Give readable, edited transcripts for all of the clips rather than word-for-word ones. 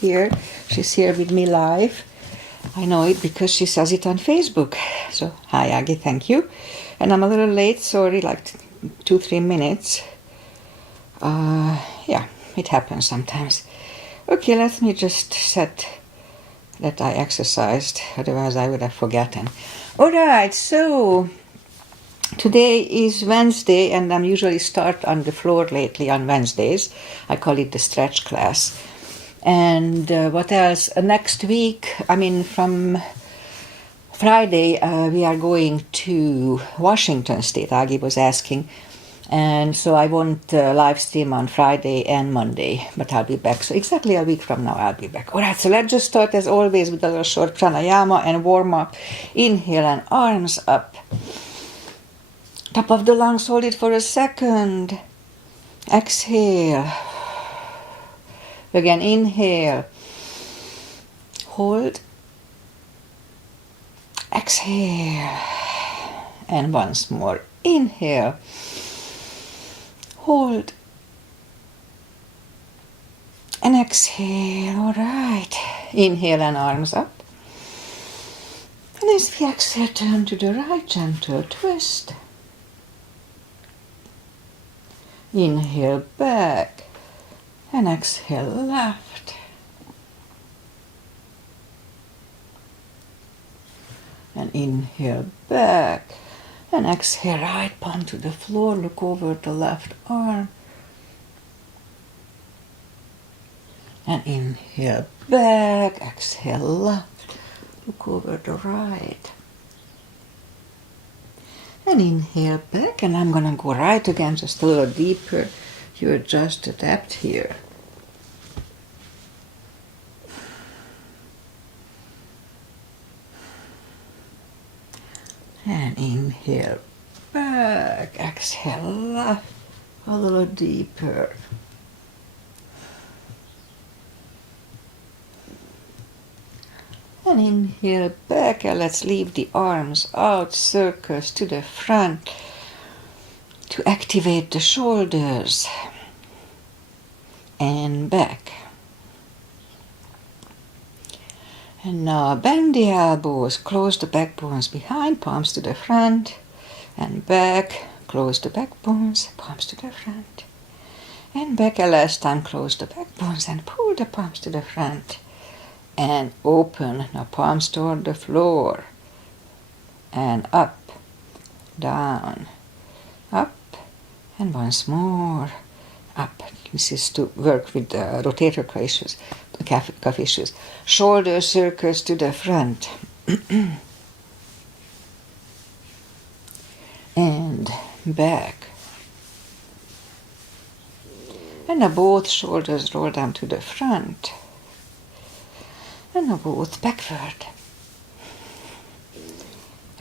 here. She's here with me live. I know it because she says it on Facebook. So, hi Aggie, thank you. And I'm a little late, sorry, like 2-3 minutes. Yeah, it happens sometimes. Okay, let me just set that I exercised, otherwise I would have forgotten. Alright, so today is Wednesday, and I'm usually start on the floor lately on Wednesdays. I call it the stretch class. And what else? Next week, from Friday, we are going to Washington State. Agi was asking. And so I won't live stream on Friday and Monday, but I'll be back. So exactly a week from now, I'll be back. All right, so let's just start as always with a little short pranayama and warm up. Inhale and arms up. Top of the lungs, hold it for a second. Exhale. Again, inhale. Hold. Exhale. And once more. Inhale. Hold. And exhale. All right. Inhale and arms up. And as we exhale, turn to the right, gentle twist. Inhale back. And exhale left. And inhale back. And exhale right palm to the floor. Look over the left arm. And inhale back. Exhale left. Look over the right. And inhale back. And I'm going to go right again, just a little deeper. You adjust the depth here. And inhale back, exhale left, a little deeper. And inhale back, and let's leave the arms out, circles to the front to activate the shoulders. And back. And now bend the elbows, close the backbones behind, palms to the front, and back, close the backbones, palms to the front, and back, and last time close the backbones and pull the palms to the front, and open, now palms toward the floor, and up, down, up, and once more, up. This is to work with the rotator cuff issues, the cuff issues. Shoulder circles to the front. And back. And now both shoulders roll down to the front. And now both backward.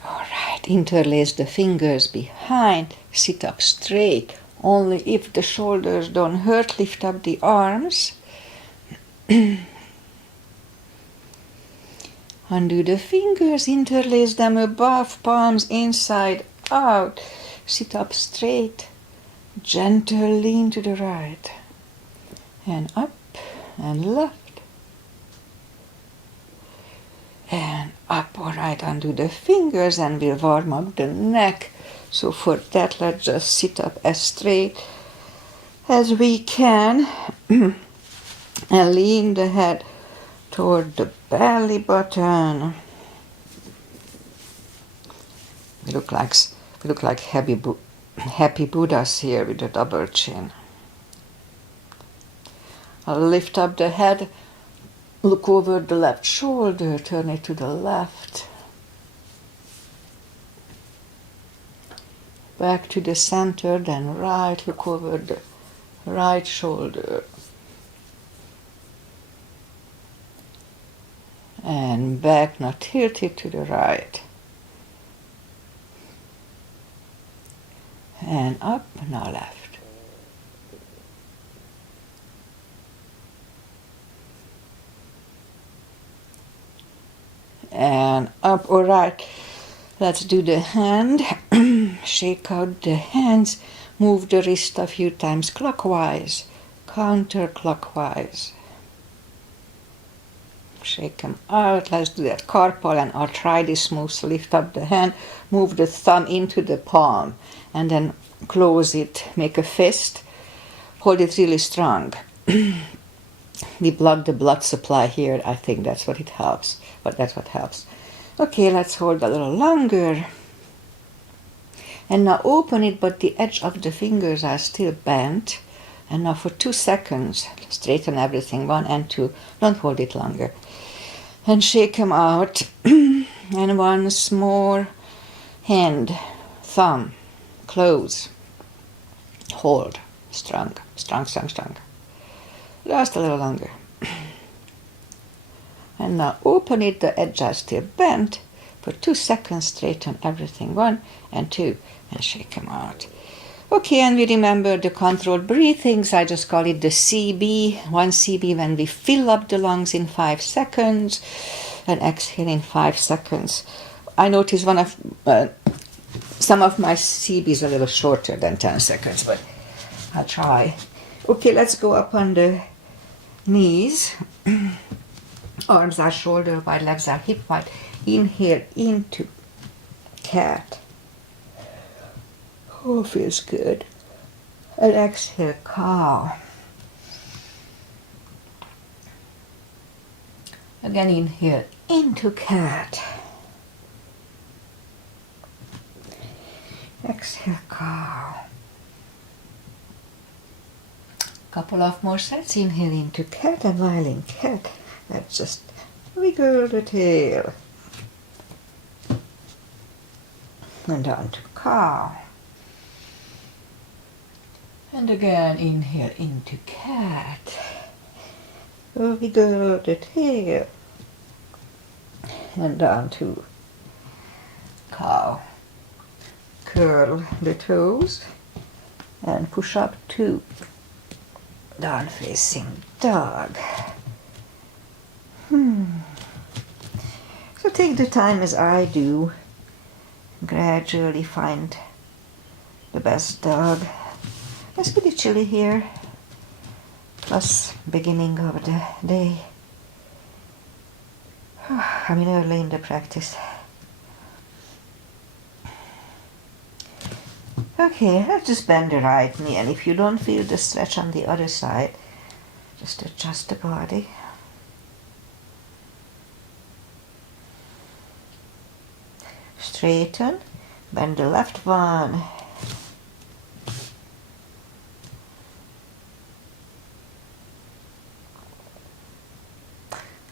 All right, interlace the fingers behind, sit up straight. Only if the shoulders don't hurt, lift up the arms. Undo the fingers, interlace them above, palms inside out. Sit up straight. Gentle lean to the right. And up and left. And up. All right, undo the fingers and we'll warm up the neck. So for that, let's just sit up as straight as we can and lean the head toward the belly button. We look like happy Buddhas here with a double chin. I'll lift up the head, look over the left shoulder, turn it to the left. Back to the center, then right, look over the right shoulder. And back, now tilt it to the right. And up, now left. And up, all right. Let's do the hand. Shake out the hands. Move the wrist a few times clockwise, counterclockwise. shake them out. Let's do that carpal and arthritis move. So lift up the hand, move the thumb into the palm, and then close it, make a fist, hold it really strong. We block the blood supply here. I think that's what it helps, but that's what helps. Okay, let's hold a little longer. And now open it, but the edge of the fingers are still bent. And now for 2 seconds, straighten everything, 1 and 2. Don't hold it longer. And shake them out. And once more, hand, thumb, close, hold, strong, strong, strong, strong. Just a little longer. And now open it, the edge are still bent. For 2 seconds, straighten everything, 1 and 2, and shake them out. Okay, and we remember the controlled breathings. I just call it the CB. 1 CB when we fill up the lungs in 5 seconds, and exhale in 5 seconds. I notice some of my CBs are a little shorter than 10 seconds, but I'll try. Okay, let's go up on the knees. Arms are shoulder wide, legs are hip wide. Inhale into cat. Oh, feels good. And exhale, cow. Again, inhale into cat. Exhale, cow. Couple of more sets. Inhale into cat, and while in cat, let's just wiggle the tail. And down to cow. And again, inhale into cat. Wiggle the tail. And down to cow. Curl the toes and push up 2. Down facing dog. So take the time as I do. Gradually find the best dog. It's pretty chilly here. Plus beginning of the day. I mean early in the practice. Okay, let's just bend the right knee, and if you don't feel the stretch on the other side, just adjust the body. Straighten, bend the left one.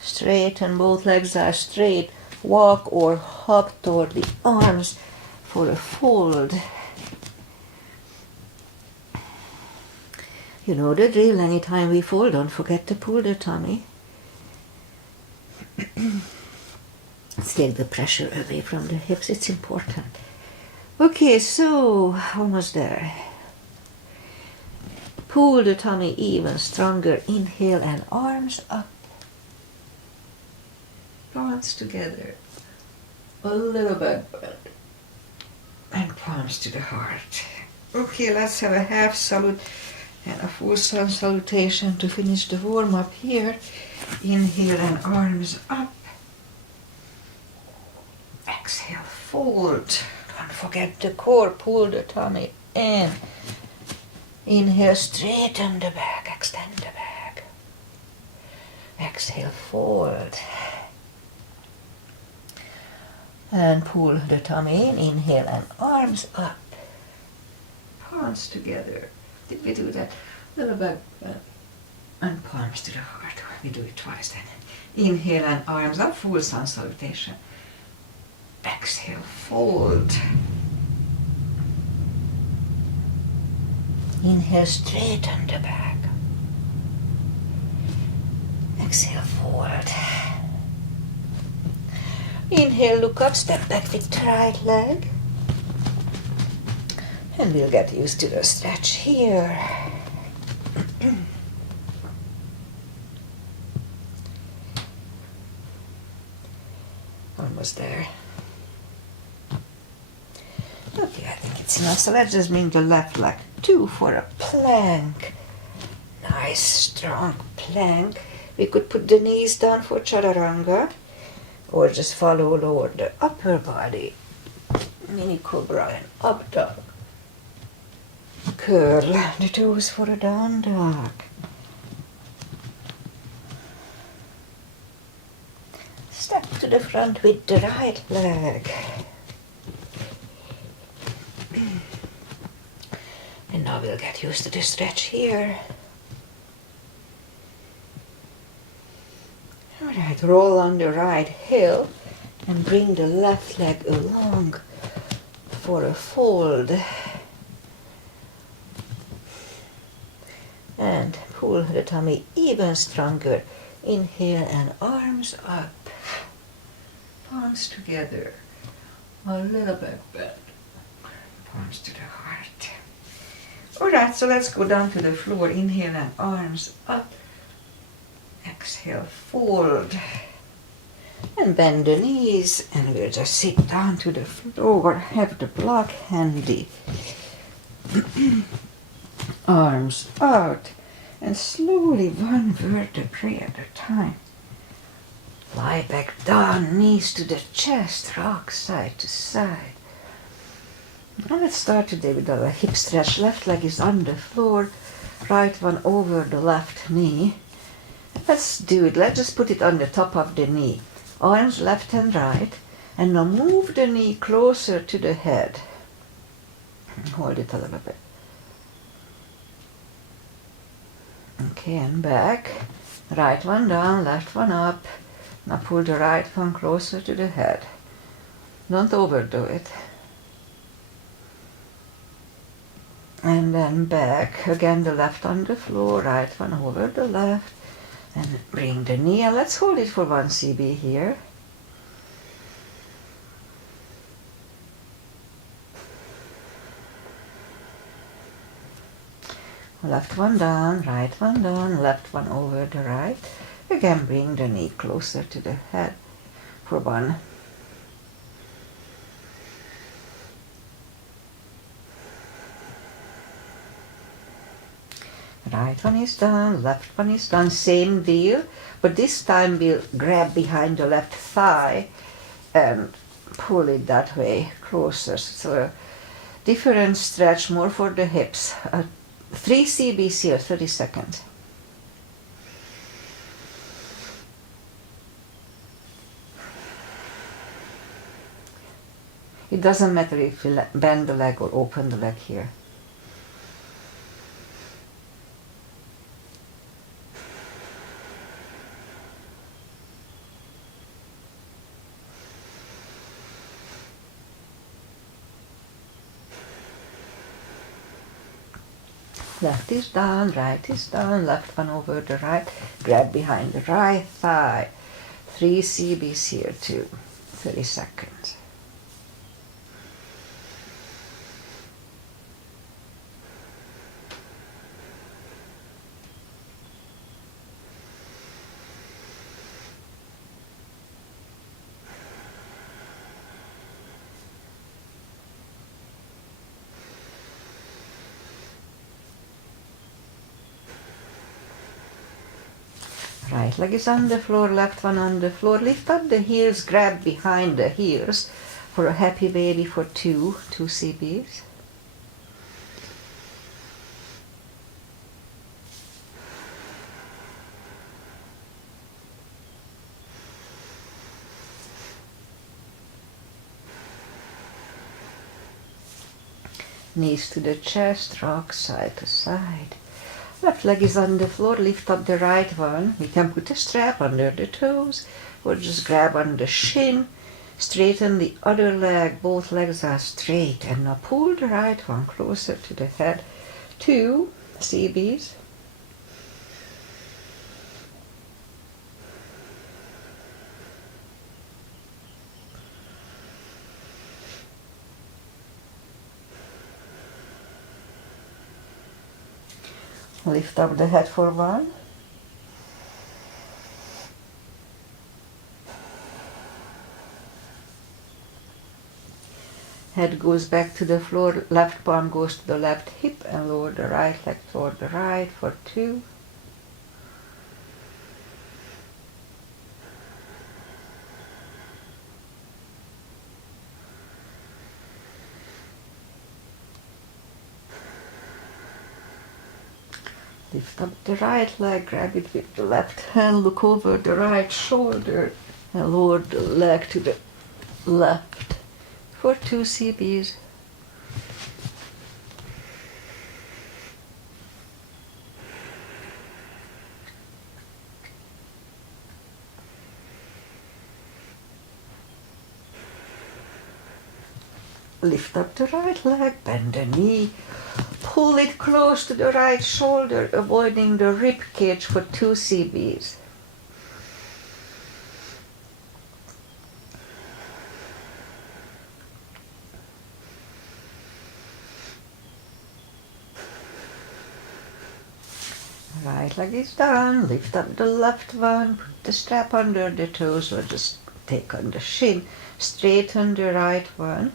Straighten, both legs are straight. Walk or hop toward the arms for a fold. You know the drill, anytime we fold, don't forget to pull the tummy. Let's take the pressure away from the hips, it's important. Okay, so almost there. Pull the tummy even stronger. Inhale and arms up. Palms together. A little bit bend. And palms to the heart. Okay, let's have a half salute and a full sun salutation to finish the warm-up here. Inhale and arms up. Exhale, fold. Don't forget the core, pull the tummy in. Inhale, straighten the back, extend the back. Exhale, fold. And pull the tummy in. Inhale and arms up. Palms together. Did we do that? Little back and palms to the heart. We do it twice then. Inhale and arms up, full sun salutation. Exhale, fold. Inhale, straighten the back. Exhale, fold. Inhale, look up, step back with the right leg. And we'll get used to the stretch here. Almost there. Okay, I think it's enough. So let's just bring the left leg 2 for a plank. Nice, strong plank. We could put the knees down for chaturanga, or just follow lower the upper body. Mini cobra and up dog. Curl the toes for a down dog. Step to the front with the right leg. And now we'll get used to the stretch here. Alright, roll on the right heel and bring the left leg along for a fold. And pull the tummy even stronger. Inhale and arms up. Palms together. A little bit bend. Palms to the heart. Alright, so let's go down to the floor. Inhale and arms up. Exhale, fold. And bend the knees. And we'll just sit down to the floor. Have the block handy. Arms out. And slowly one vertebrae at a time. Lie back down, knees to the chest, rock side to side. Now let's start today with a hip stretch. Left leg is on the floor, right one over the left knee. Let's do it. Let's just put it on the top of the knee. Arms left and right. And now move the knee closer to the head. Hold it a little bit. Okay, and back. Right one down, left one up. Now pull the right one closer to the head. Don't overdo it. And then back. Again, the left on the floor, right one over the left. And bring the knee, and let's hold it for 1 CB here. Left one down, right one down, left one over the right. Again, bring the knee closer to the head for 1. Right one is down, left one is down, same deal, but this time we'll grab behind the left thigh and pull it that way closer. So a different stretch, more for the hips. 3 CBs here, 30 seconds. It doesn't matter if you bend the leg or open the leg here. Left is down, right is down, left one over the right. Grab behind the right thigh. 3 CBs here too, 30 seconds. Right leg is on the floor, left one on the floor. Lift up the heels, grab behind the heels for a happy baby for 2 CBs. Knees to the chest, rock side to side. Left leg is on the floor, lift up the right one. We can put a strap under the toes or just grab on the shin. Straighten the other leg, both legs are straight. And now pull the right one closer to the head. 2 CBs. Lift up the head for 1. Head goes back to the floor, left palm goes to the left hip and lower the right leg toward the right for 2. Lift up the right leg, grab it with the left hand, look over the right shoulder, and lower the leg to the left for 2 CBs. Lift up the right leg, bend the knee, pull it close to the right shoulder, avoiding the rib cage for 2 CBs. Right leg is down, lift up the left one, put the strap under the toes or just take on the shin, straighten the right one,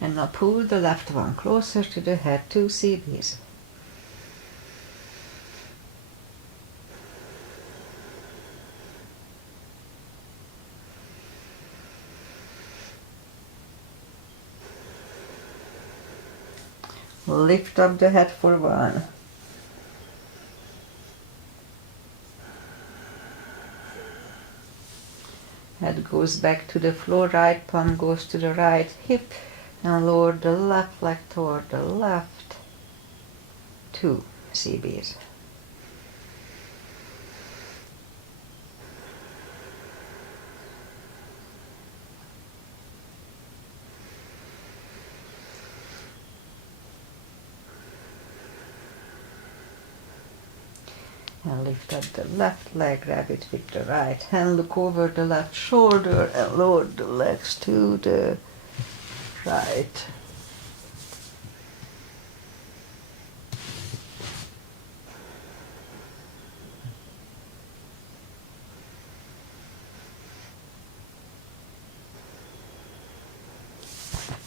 and now pull the left one closer to the head, 2 CBs. Lift up the head for 1. Head goes back to the floor, right palm goes to the right hip, and lower the left leg toward the left, 2 CBs. And lift up the left leg, grab it with the right hand, look over the left shoulder and lower the legs to the right.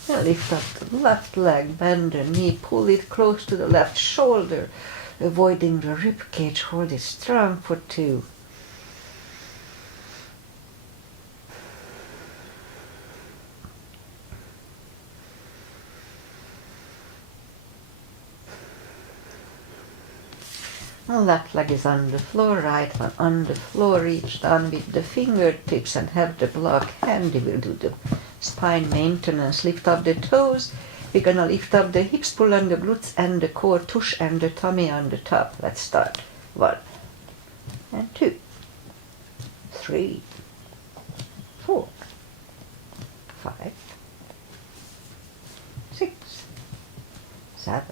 And lift up the left leg, bend the knee, pull it close to the left shoulder, avoiding the rib cage, hold it strong for 2. And left leg is on the floor, right one on the floor, reach down with the fingertips and have the block handy. We'll do the spine maintenance. Lift up the toes. We're gonna lift up the hips, pull on the glutes and the core, tush and the tummy on the top. Let's start. 1 and 2, 3, 4, 5, 6, 7,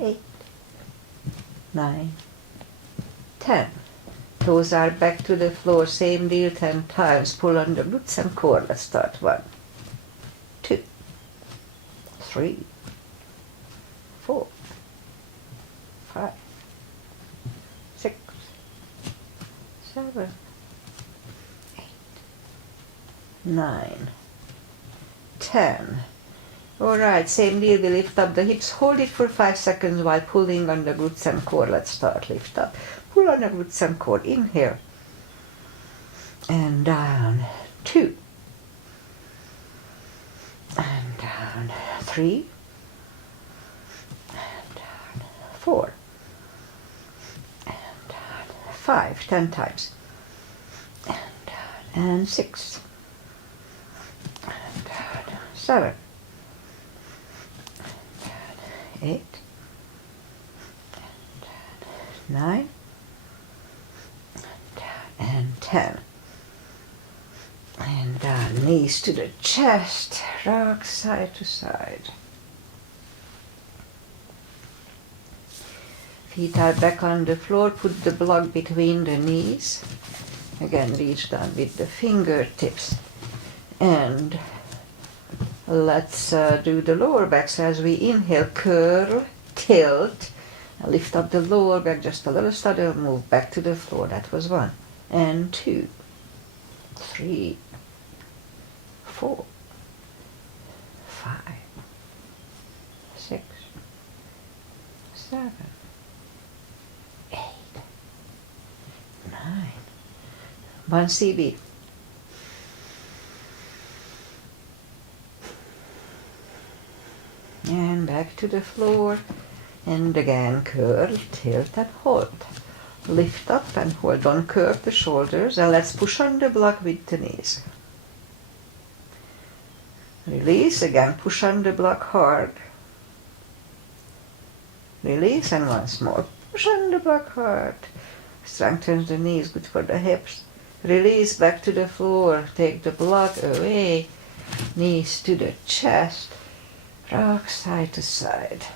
8, 9, 10. Toes are back to the floor, same deal 10 times. Pull on the glutes and core. Let's start. 1, 2, 3, 4, 5, 6, 7, 8, 9, 10. Alright, same deal, we lift up the hips, hold it for 5 seconds while pulling on the glutes and core. Let's start, lift up, pull on the glutes and core, inhale, and down, 2, and down, 3, and down, 4, and down, 5, 10 times, and down, and 6, and down, 7, 8, and 9, and 10. And down, knees to the chest, rock side to side. Feet are back on the floor, put the block between the knees. Again, reach down with the fingertips. And let's do the lower back. So as we inhale, curl, tilt, lift up the lower back just a little, study, move back to the floor. That was 1, and 2, 3, 4, 5, 6, 7, 8, 9. 1 CB. And back to the floor. And again, curl, tilt and hold. Lift up and hold. Don't curve the shoulders. And let's push on the block with the knees. Release, again, push on the block hard. Release, and once more. Push on the block hard. Strengthen the knees, good for the hips. Release, back to the floor. Take the block away. Knees to the chest. Rock side to side.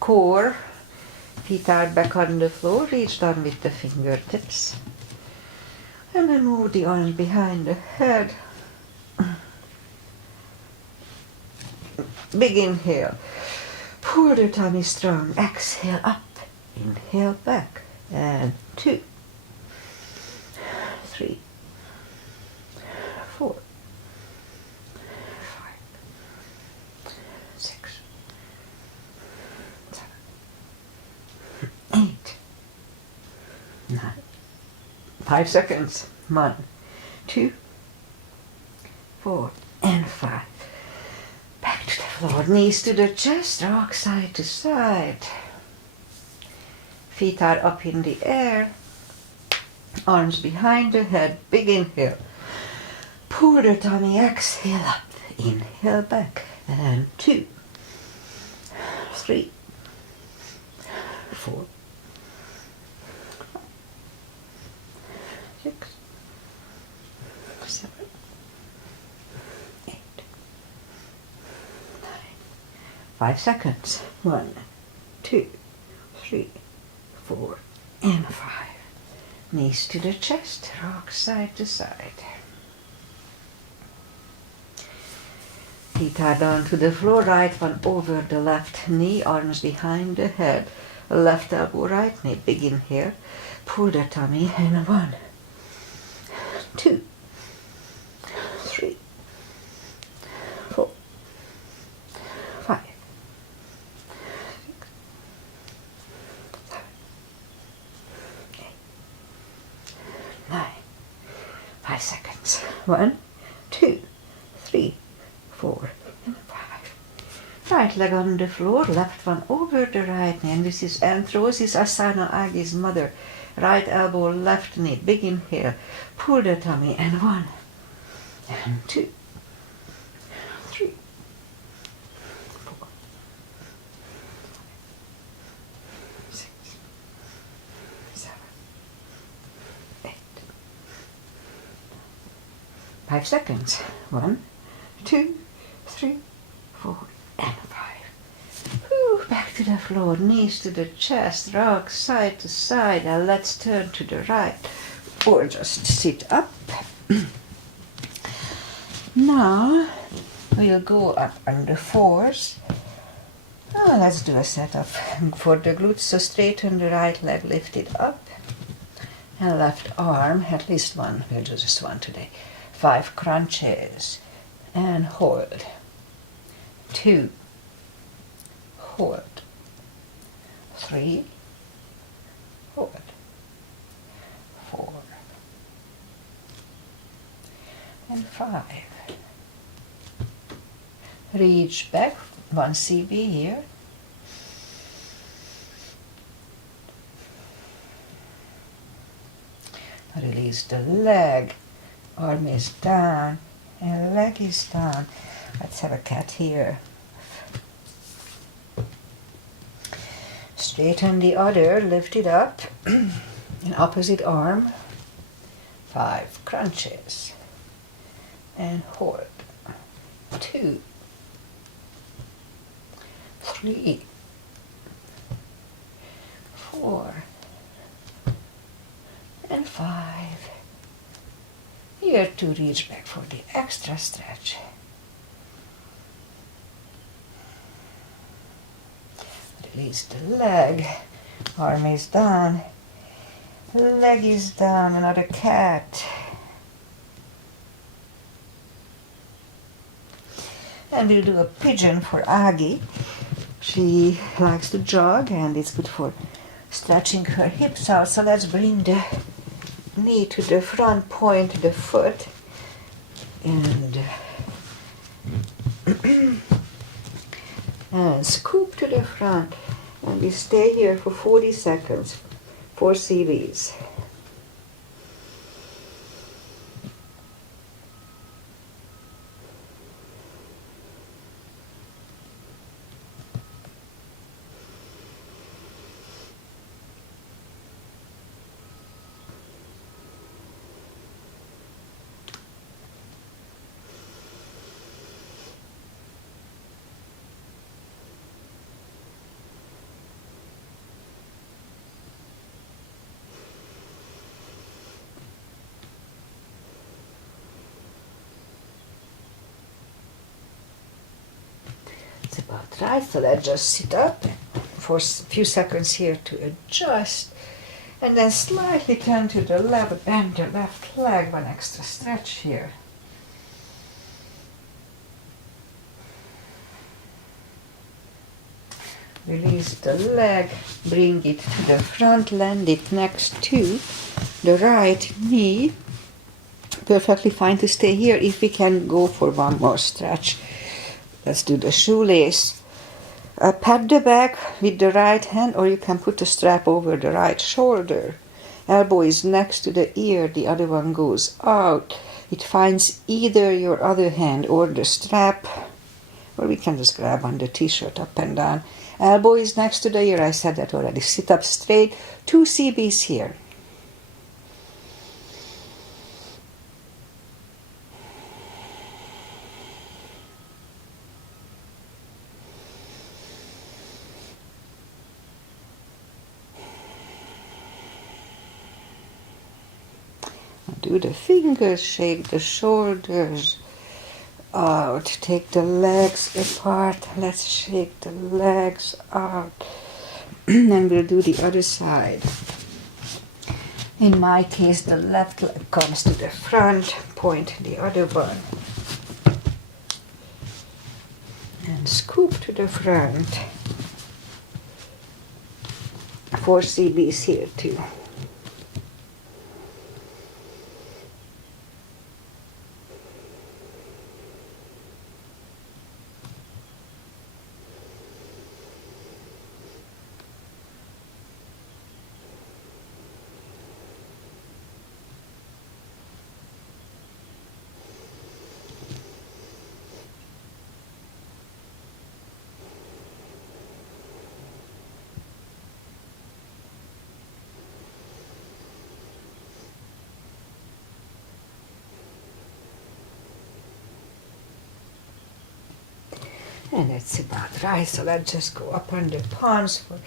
Core. Feet are back on the floor. Reach down with the fingertips. And then move the arms behind the head. Big inhale. Pull the tummy strong. Exhale up. Inhale back. And 2, 3, 4, 5, 6, 7, 8, 9. 5 seconds. 1, 2, 4, and 5. Back to the floor. Knees to the chest. Rock side to side. Feet are up in the air. Arms behind the head. Big inhale. Pull the tummy. Exhale up. Inhale back. And 2, 3, 4, 6, 7, 8, 9. 5 seconds. 1, 2, 3, 4, and 5. Knees to the chest, rock side to side. Feet are down to the floor, right one over the left knee, arms behind the head. Left elbow, right knee, big inhale. Pull the tummy, and 1, 2, 3, 4, 5, 9. 5 seconds. 1, 2, 3, 4, and 5. Right leg on the floor, left one over the right knee. And this is Anthrosis Asana Agi's mother. Right elbow, left knee. Big inhale. Pull the tummy. And 1, and 2, 3, 4, 6, 7, 8. 5 seconds. 1, 2, 3, 4, and 5. Whew, back to the floor, knees to the chest, rock side to side. And let's turn to the right, or just sit up. Now we'll go up on the fours. Let's do a set up for the glutes. So straighten the right leg, lift it up, and left arm, at least one. We'll do just one today. 5 crunches. And hold. 2, hold. 3, hold. 4, and 5. Reach back, 1 CB here. Release the leg, arm is down, and leg is down. Let's have a cat here. Straighten the other, lift it up, and opposite arm. 5 crunches, and hold. 2, 3, 4, and 5. Here to reach back for the extra stretch. Release the leg, arm is down, leg is down, another cat. And we'll do a pigeon for Agi. She likes to jog and it's good for stretching her hips out. So let's bring the knee to the front, point the foot, and and scoop to the front, and we stay here for 40 seconds, 4 CVs. It's about right, so let's just sit up for a few seconds here to adjust, and then slightly turn to the left, bend the left leg, one extra stretch here. Release the leg, bring it to the front, land it next to the right knee. Perfectly fine to stay here. If we can go for one more stretch, let's do the shoelace. Pat the back with the right hand, or you can put the strap over the right shoulder. Elbow is next to the ear, the other one goes out. It finds either your other hand or the strap, or we can just grab on the t-shirt up and down. Elbow is next to the ear, I said that already. Sit up straight, 2 CBs here. Do the fingers, shake the shoulders out, take the legs apart, let's shake the legs out, and we'll do the other side. In my case, the left leg comes to the front, point the other one, and scoop to the front. 4 CBs here too. And that's about right, so let's just go up on the palms for a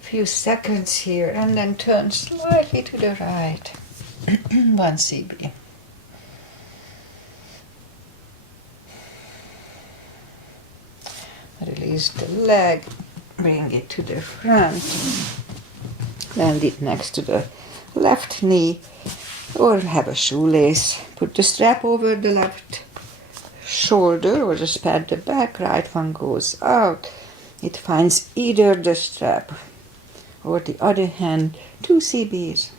few seconds here, and then turn slightly to the right. 1 CB. Release the leg, bring it to the front, land it next to the left knee, or have a shoelace. Put the strap over the left shoulder, or just pat the back, right one goes out. It finds either the strap or the other hand, 2 CBs.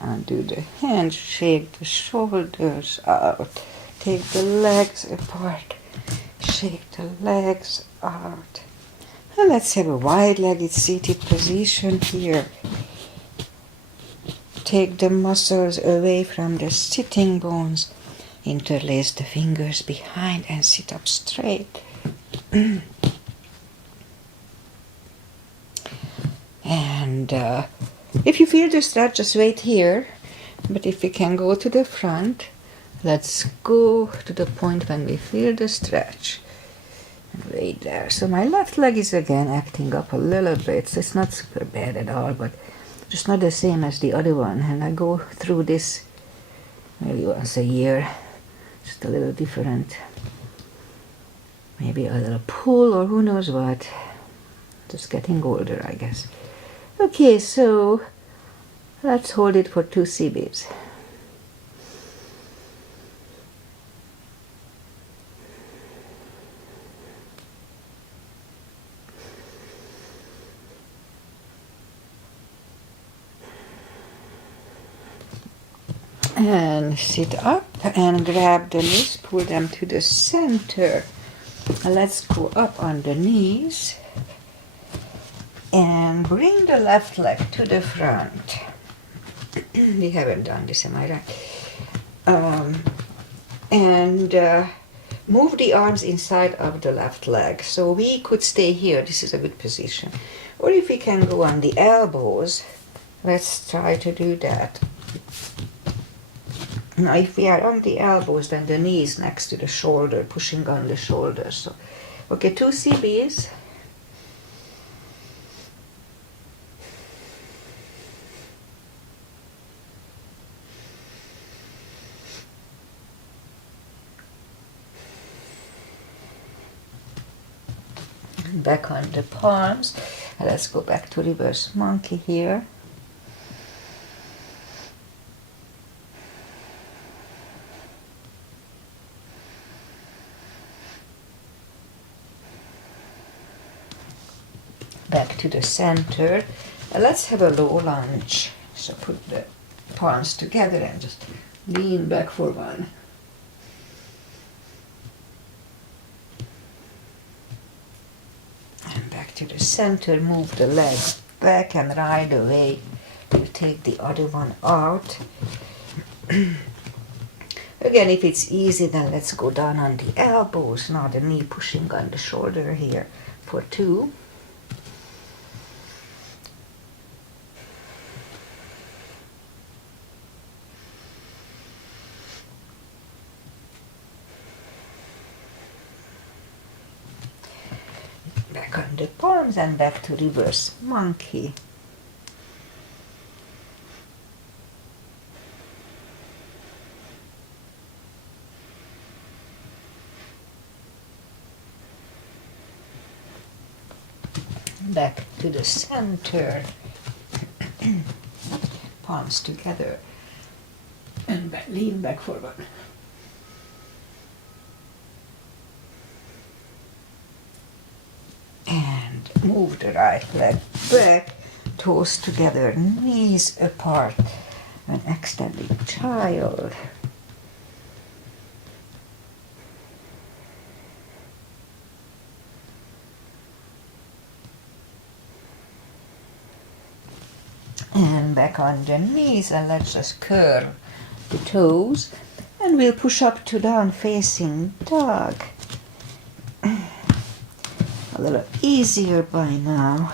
Undo the hands, shake the shoulders out, take the legs apart, shake the legs out. And let's have a wide-legged seated position here. Take the muscles away from the sitting bones. Interlace the fingers behind and sit up straight. And if you feel the stretch, just wait here. But if we can go to the front, let's go to the point when we feel the stretch. And wait there. So my left leg is again acting up a little bit. So it's not super bad at all, but just not the same as the other one. And I go through this maybe once a year. Just a little different. Maybe a little pull or who knows what. Just getting older, I guess. Okay, so let's hold it for 2 CBs. And sit up and grab the knees, pull them to the center. Let's go up on the knees and bring the left leg to the front. We haven't done this, am I right? And move the arms inside of the left leg. So we could stay here, this is a good position. Or if we can go on the elbows, let's try to do that. Now if we are on the elbows, then the knee is next to the shoulder, pushing on the shoulder. So, okay, 2 CBs. Back on the palms. Let's go back to reverse monkey here. Back to the center. Let's have a low lunge. So put the palms together and just lean back for one. And back to the center. Move the leg back and right away you take the other one out. Again, if it's easy, then let's go down on the elbows, not the knee pushing on the shoulder here for 2. Back on the palms and back to reverse monkey. Back to the center. Palms together and lean back forward. And move the right leg back, toes together, knees apart, an extending child. And back on the knees, and let's just curl the toes, and we'll push up to down facing dog. A little easier by now.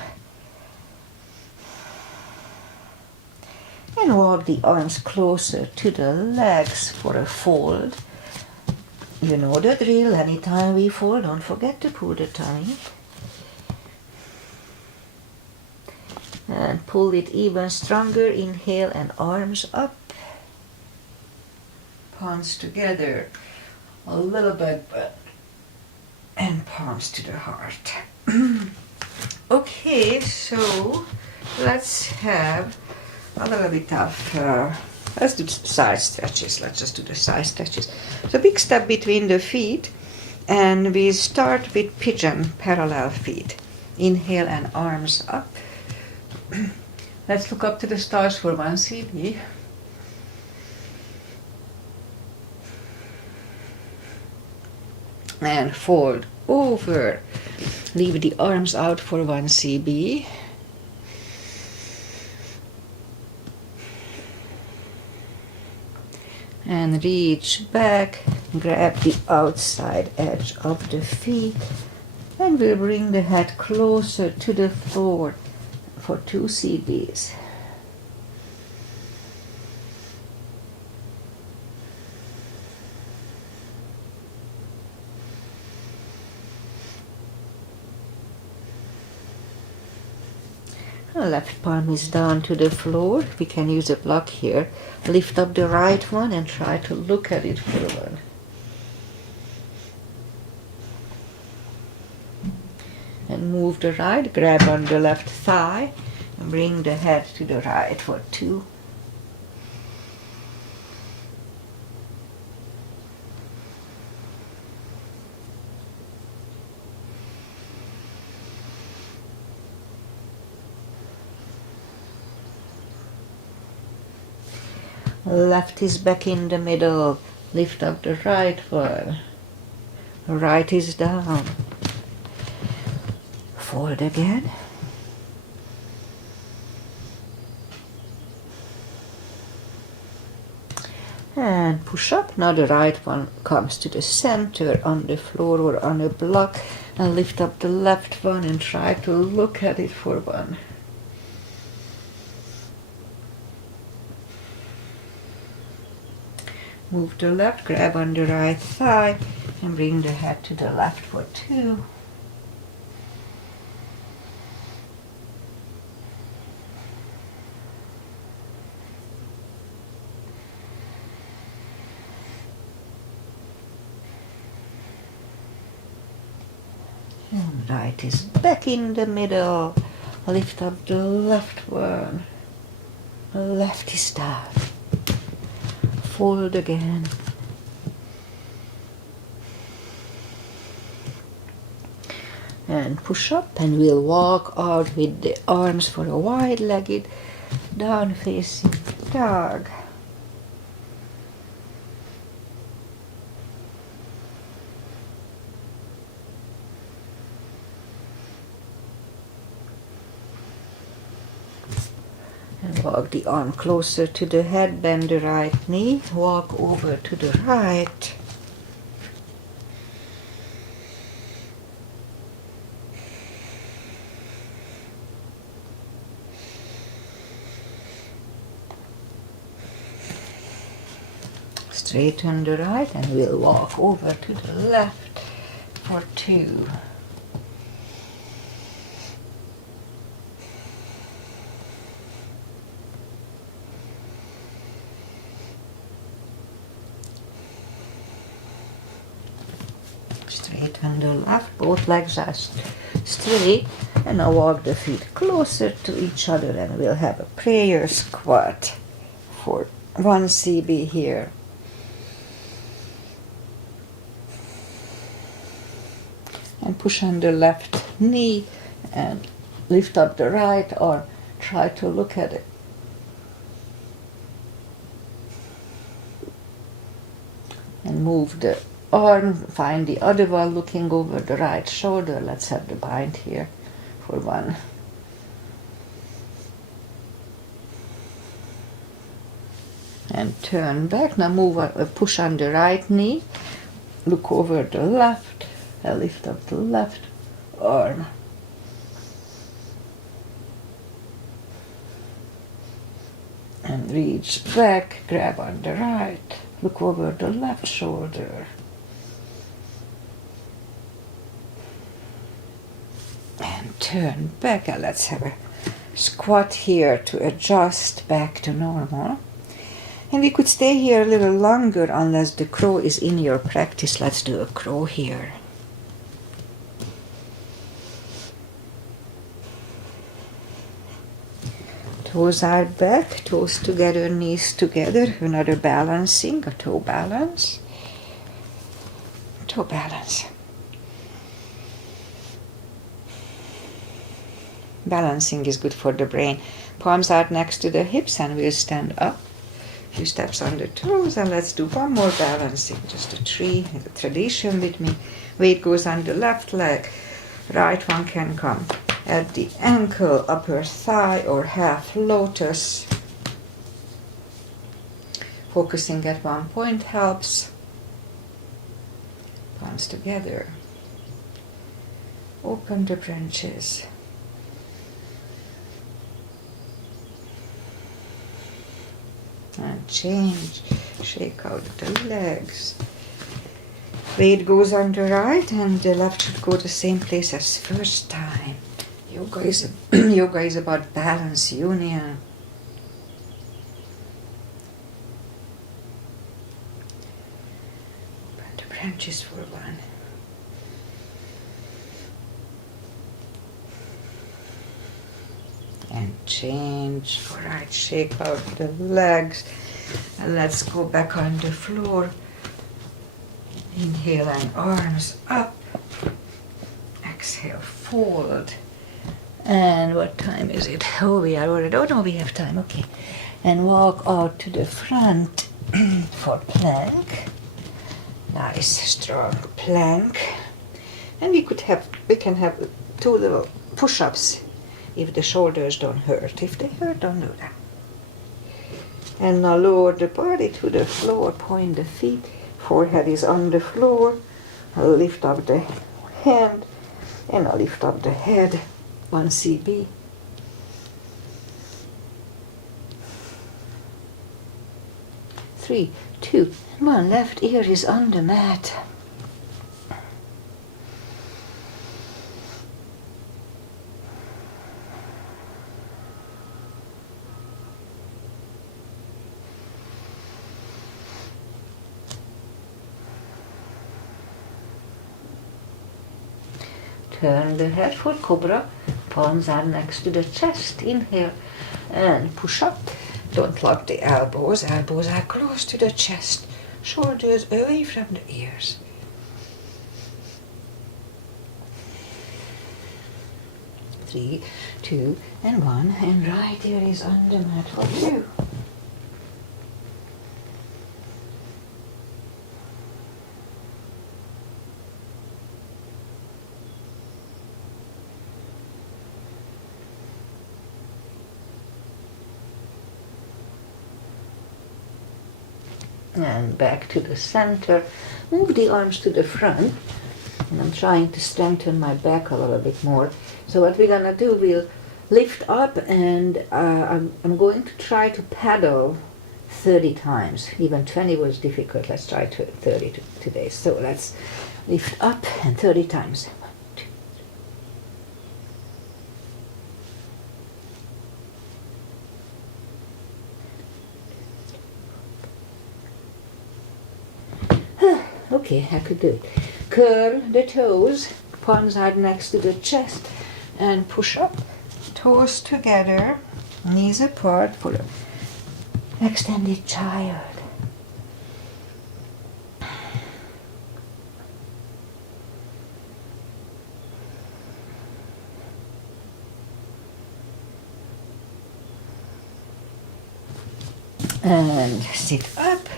And walk the arms closer to the legs for a fold. You know the drill, anytime we fold, don't forget to pull the tummy. And pull it even stronger, inhale and arms up. Palms together, a little bit back. And palms to the heart. Okay, so let's have a little bit of, let's do side stretches. Let's just do the side stretches. So big step between the feet, and we start with pigeon, parallel feet. Inhale and arms up. Let's look up to the stars for 1 CB. And fold over. Leave the arms out for 1 CB. And reach back, grab the outside edge of the feet, and we'll bring the head closer to the floor for 2 CBs. Left palm is down to the floor. We can use a block here. Lift up the right one and try to look at it for one. And move the right, grab on the left thigh, and bring the head to the right for 2. Left is back in the middle. Lift up the right one. Right is down. Fold again. And push up. Now the right one comes to the center on the floor or on a block. And lift up the left one and try to look at it for one. Move the left, grab on the right thigh, and bring the head to the left for 2. And right is back in the middle. Lift up the left one. Left is down. Fold again. And push up, and we'll walk out with the arms for a wide-legged down facing dog. And walk the arm closer to the head, bend the right knee, walk over to the right. Straighten the right, and we'll walk over to the left for 2. Straighten the left, both legs are straight, and now walk the feet closer to each other, and we'll have a prayer squat for 1 CB here. And push on the left knee and lift up the right arm. Try to look at it. And move the arm, find the other one looking over the right shoulder. Let's have the bind here for 1. And turn back. Now move, push on the right knee. Look over the left. And lift up the left arm. And reach back, grab on the right. Look over the left shoulder. And turn back, and let's have a squat here to adjust back to normal. And we could stay here a little longer unless the crow is in your practice. Let's do a crow here. Toes out back, toes together, knees together. Another balancing, a toe balance. Toe balance. Balancing is good for the brain. Palms out next to the hips, and we'll stand up. A few steps on the toes, and let's do 1 more balancing. Just a 3, the tradition with me. Weight goes on the left leg. Right one can come at the ankle, upper thigh, or half lotus. Focusing at 1 point helps. Palms together. Open the branches. And change. Shake out the legs. Weight goes on the right, and the left should go the same place as first time. Yoga is about balance, union. Open the branches for 1. And change. Alright, shake out the legs. And let's go back on the floor. Inhale and arms up. Exhale, fold. And what time is it? Oh, we are already, oh no, we have time, okay. and walk out to the front for plank. Nice strong plank. And we can have 2 little push-ups if the shoulders don't hurt. If they hurt, don't do that. And now lower the body to the floor, point the feet, forehead is on the floor. I'll lift up the hand and I'll lift up the head, 1 CB. Three, 2, 1. Left ear is on the mat. Turn the head for cobra. Palms are next to the chest. Inhale and push up. Don't lock the elbows. Elbows are close to the chest. Shoulders away from the ears. Three, 2, and 1. And right ear is on the mat for 2. And back to the center. Move the arms to the front. And I'm trying to strengthen my back a little bit more. So what we're gonna do, we'll lift up and I'm going to try to paddle 30 times. Even 20 was difficult. Let's try 30 today. So let's lift up and 30 times. 1, 2. Okay, I could do it. Curl the toes, palms are next to the chest, and push up. Toes together, knees apart for an extended child. And sit up.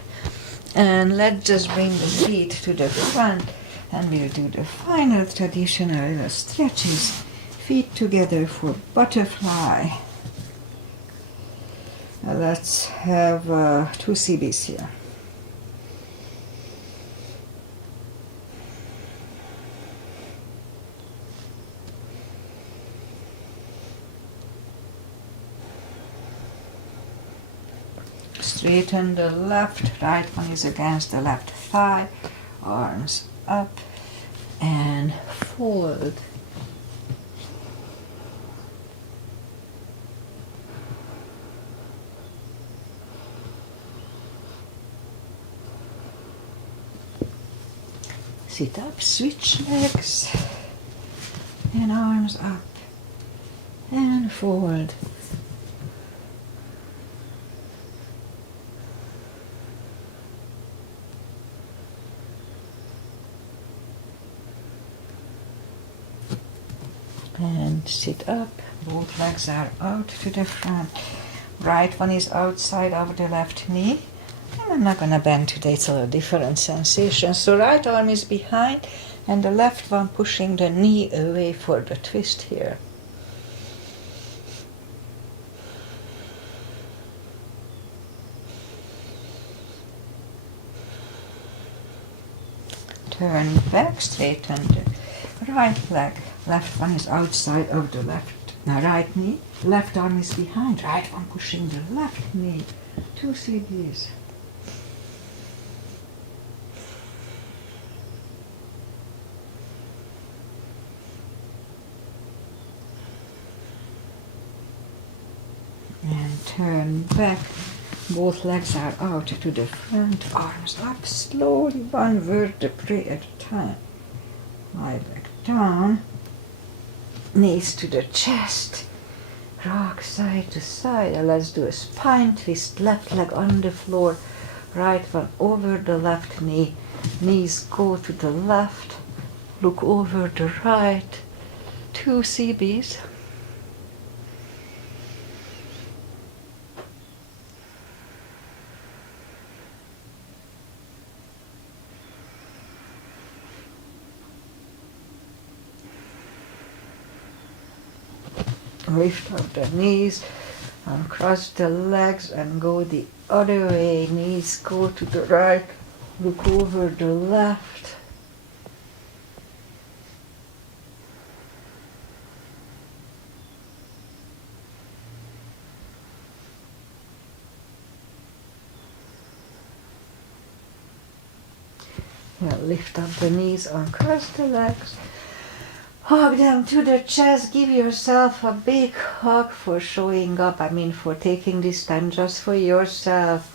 And let's just bring the feet to the front and we'll do the final traditional stretches. Feet together for butterfly. Let's have 2 CBs here. Straighten the left, right one is against the left thigh, arms up and fold. Sit up, switch legs and arms up and fold. And sit up, both legs are out to the front. Right one is outside of the left knee. And I'm not gonna bend today, it's a little different sensation. So right arm is behind and the left one pushing the knee away for the twist here. Turn back, straighten the right leg. Left one is outside of the right knee. Left arm is behind. Right one pushing the left knee. 2 CBs. And turn back. Both legs are out to the front. Arms up slowly, 1 vertebrae at a time. Lie back down. Knees to the chest, rock side to side. Let's do a spine twist, left leg on the floor, right one over the left knee. Knees go to the left, look over the right. 2 CBs. Lift up the knees, uncross the legs and go the other way. Knees go to the right, look over the left. Now lift up the knees, uncross the legs. Hug them to the chest. Give yourself a big hug for showing up. For taking this time just for yourself.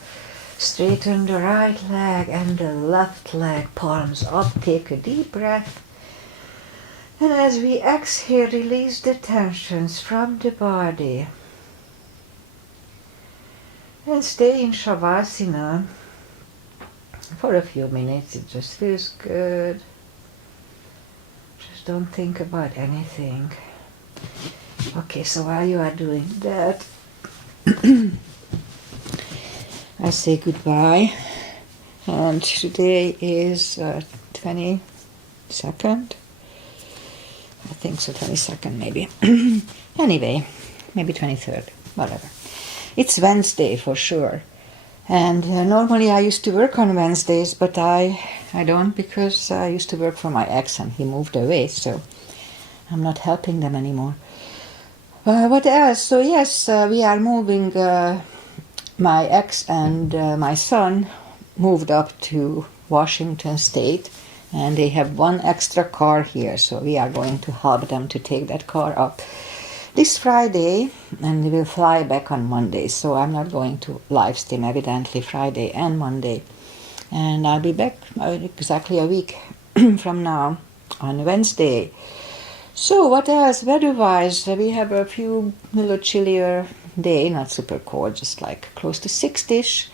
Straighten the right leg and the left leg. Palms up. Take a deep breath. And as we exhale, release the tensions from the body. And stay in Shavasana for a few minutes. It just feels good. Just don't think about anything. Okay, so while you are doing that, I say goodbye. And today is 22nd. I think so, 22nd maybe. Anyway, maybe 23rd, whatever. It's Wednesday for sure. And normally I used to work on Wednesdays, but I don't, because I used to work for my ex and he moved away, so I'm not helping them anymore. What else? So yes, we are moving. My ex and my son moved up to Washington State, and they have one extra car here, so we are going to help them to take that car up this Friday, and we will fly back on Monday. So I'm not going to live stream, evidently, Friday and Monday. And I'll be back exactly a week from now on Wednesday. So what else? Weather-wise, we have a few little chillier day, not super cold, just like close to 60-ish.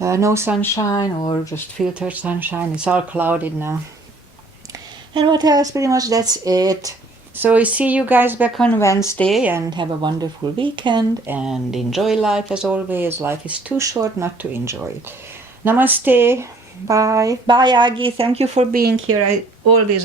No sunshine or just filtered sunshine. It's all clouded now. And what else? Pretty much that's it. So I see you guys back on Wednesday, and have a wonderful weekend and enjoy life as always. Life is too short not to enjoy it. Namaste. Bye. Bye, Agi. Thank you for being here. I always